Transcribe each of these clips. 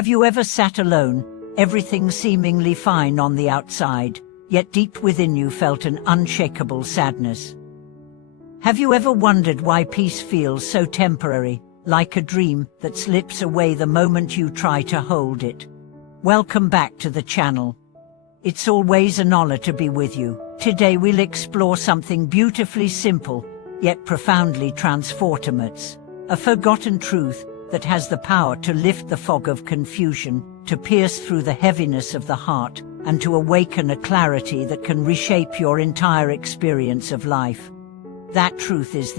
Have you ever sat alone, everything seemingly fine on the outside, yet deep within you felt an unshakable sadness? Have you ever wondered why peace feels so temporary, like a dream that slips away the moment you try to hold it? Welcome back to the channel. It's always an honor to be with you. Today we'll explore something beautifully simple, yet profoundly transformative. A forgotten truth that has the power to lift the fog of confusion, to pierce through the heaviness of the heart, and to awaken a clarity that can reshape your entire experience of life. That truth is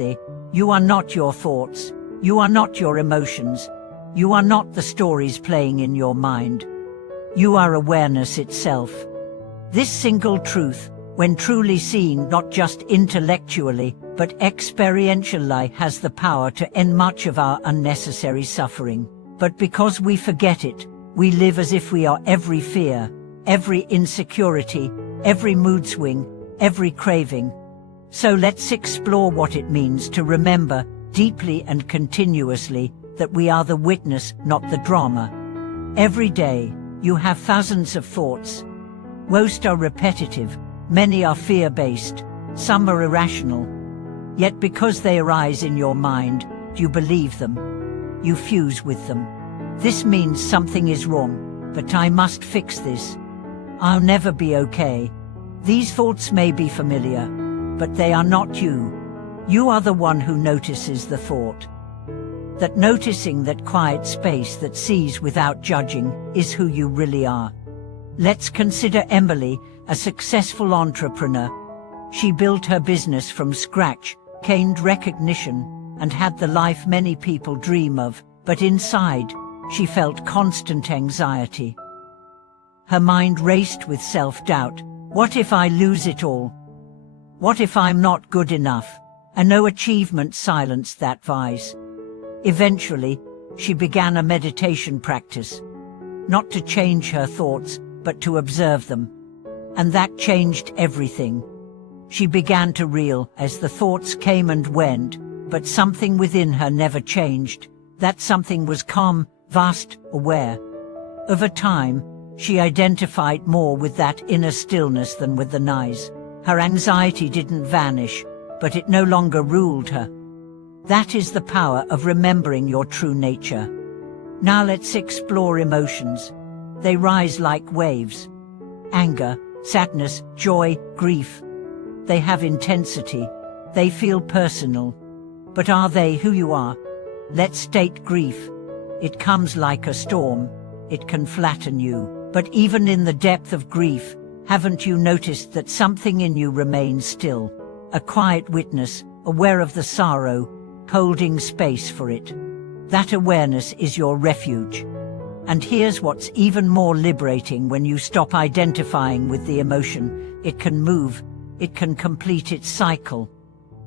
you are not your thoughts, you are not your emotions, you are not the stories playing in your mind. You are awareness itself. This single truth, when truly seen not just intellectually, but experientially, has the power to end much of our unnecessary suffering. But because we forget it, we live as if we are every fear, every insecurity, every mood swing, every craving. So let's explore what it means to remember, deeply and continuously, that we are the witness, not the drama. Every day, you have thousands of thoughts. Most are repetitive, many are fear-based, some are irrational. Yet because they arise in your mind, you believe them. You fuse with them. This means something is wrong, but I must fix this. I'll never be okay. These thoughts may be familiar, but they are not you. You are the one who notices the thought. That noticing, that quiet space that sees without judging, is who you really are. Let's consider Emily, a successful entrepreneur. She built her business from scratch, gained recognition, and had the life many people dream of, but inside, she felt constant anxiety. Her mind raced with self-doubt. What if I lose it all? What if I'm not good enough? And no achievement silenced that voice. Eventually, she began a meditation practice. Not to change her thoughts, but to observe them. And that changed everything. She began to realize the thoughts came and went, but something within her never changed. That something was calm, vast, aware. Over time, she identified more with that inner stillness than with the noise. Her anxiety didn't vanish, but it no longer ruled her. That is the power of remembering your true nature. Now let's explore emotions. They rise like waves. Anger, sadness, joy, grief. They have intensity. They feel personal. But are they who you are? Let's take grief. It comes like a storm. It can flatten you. But even in the depth of grief, haven't you noticed that something in you remains still? A quiet witness, aware of the sorrow, holding space for it. That awareness is your refuge. And here's what's even more liberating: when you stop identifying with the emotion, it can move, it can complete its cycle.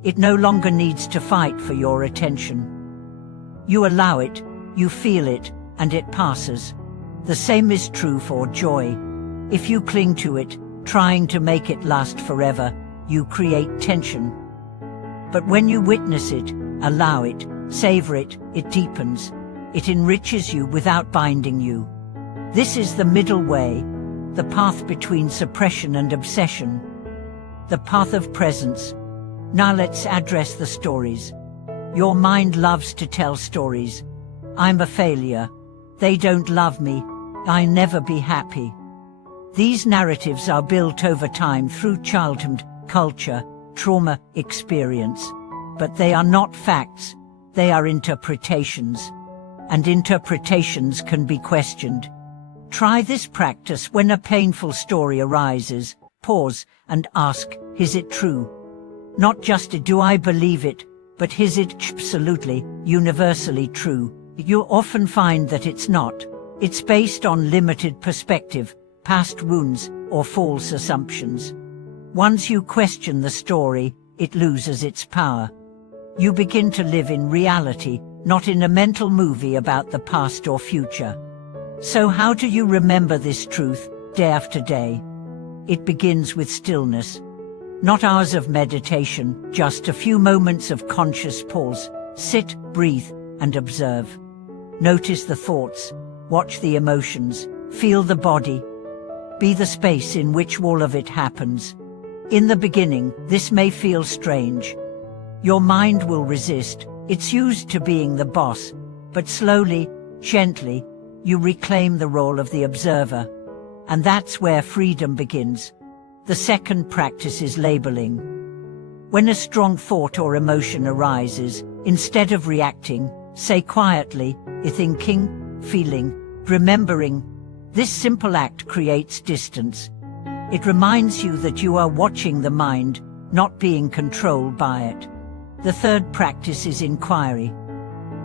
It no longer needs to fight for your attention. You allow it, you feel it, and it passes. The same is true for joy. If you cling to it, trying to make it last forever, you create tension. But when you witness it, allow it, savor it, it deepens. It enriches you without binding you. This is the middle way, the path between suppression and obsession. The path of presence. Now let's address the stories. Your mind loves to tell stories. I'm a failure. They don't love me. I'll never be happy. These narratives are built over time through childhood, culture, trauma, experience. But they are not facts, they are interpretations. And interpretations can be questioned. Try this practice when a painful story arises. Pause and ask, is it true? Not just do I believe it, but is it absolutely, universally true? You'll often find that it's not. It's based on limited perspective, past wounds, or false assumptions. Once you question the story, it loses its power. You begin to live in reality, not in a mental movie about the past or future. So how do you remember this truth, day after day? It begins with stillness. Not hours of meditation, just a few moments of conscious pause. Sit, breathe, and observe. Notice the thoughts. Watch the emotions, feel the body. Be the space in which all of it happens. In the beginning, this may feel strange. Your mind will resist, it's used to being the boss, but slowly, gently, you reclaim the role of the observer. And that's where freedom begins. The second practice is labeling. When a strong thought or emotion arises, instead of reacting, say quietly, thinking, feeling, remembering. This simple act creates distance. It reminds you that you are watching the mind, not being controlled by it. The third practice is inquiry.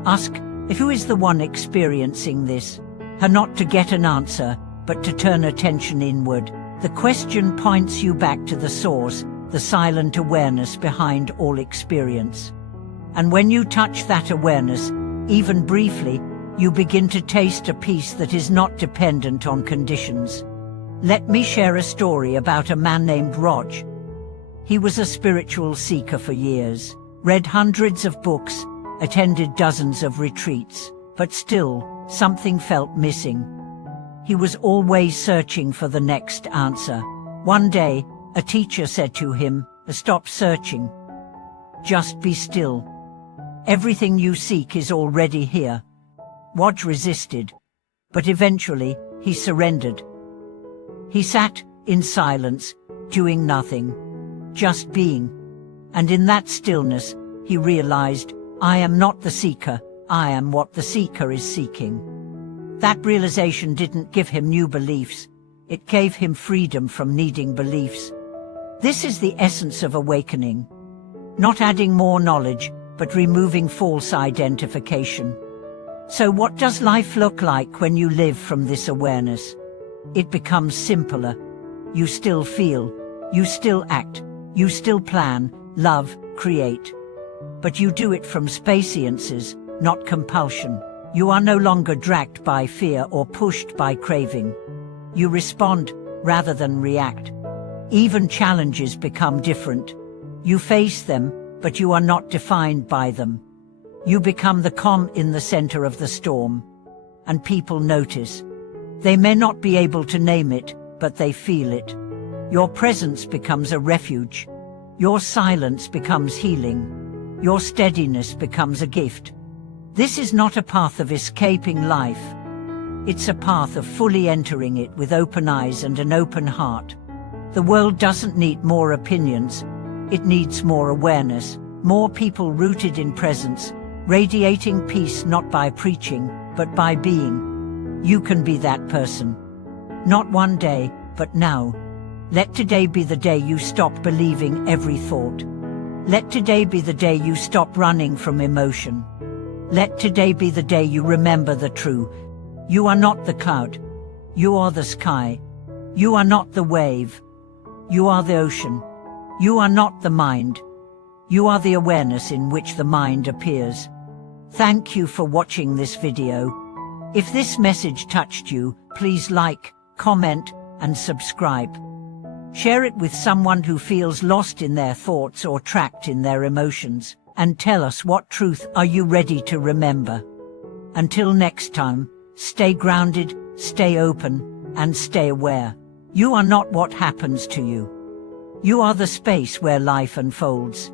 Ask, who is the one experiencing this? Not to get an answer, but to turn attention inward. The question points you back to the source, the silent awareness behind all experience. And when you touch that awareness, even briefly, you begin to taste a peace that is not dependent on conditions. Let me share a story about a man named Rog. He was a spiritual seeker for years, read hundreds of books, attended dozens of retreats, but still, something felt missing. He was always searching for the next answer. One day, a teacher said to him, "Stop searching. Just be still. Everything you seek is already here." Rog resisted, but eventually, he surrendered. He sat in silence, doing nothing, just being. And in that stillness, he realized, I am not the seeker, I am what the seeker is seeking. That realization didn't give him new beliefs, it gave him freedom from needing beliefs. This is the essence of awakening. Not adding more knowledge, but removing false identification. So what does life look like when you live from this awareness? It becomes simpler. You still feel, you still act, you still plan, love, create. But you do it from spaciousness, not compulsion. You are no longer dragged by fear or pushed by craving. You respond, rather than react. Even challenges become different. You face them, but you are not defined by them. You become the calm in the center of the storm. And people notice. They may not be able to name it, but they feel it. Your presence becomes a refuge. Your silence becomes healing. Your steadiness becomes a gift. This is not a path of escaping life. It's a path of fully entering it with open eyes and an open heart. The world doesn't need more opinions. It needs more awareness, more people rooted in presence, radiating peace not by preaching, but by being. You can be that person. Not one day, but now. Let today be the day you stop believing every thought. Let today be the day you stop running from emotion. Let today be the day you remember the true. You are not the cloud. You are the sky. You are not the wave. You are the ocean. You are not the mind. You are the awareness in which the mind appears. Thank you for watching this video. If this message touched you, please like, comment, and subscribe. Share it with someone who feels lost in their thoughts or trapped in their emotions. And tell us, what truth are you ready to remember? Until next time, stay grounded, stay open, and stay aware. You are not what happens to you. You are the space where life unfolds.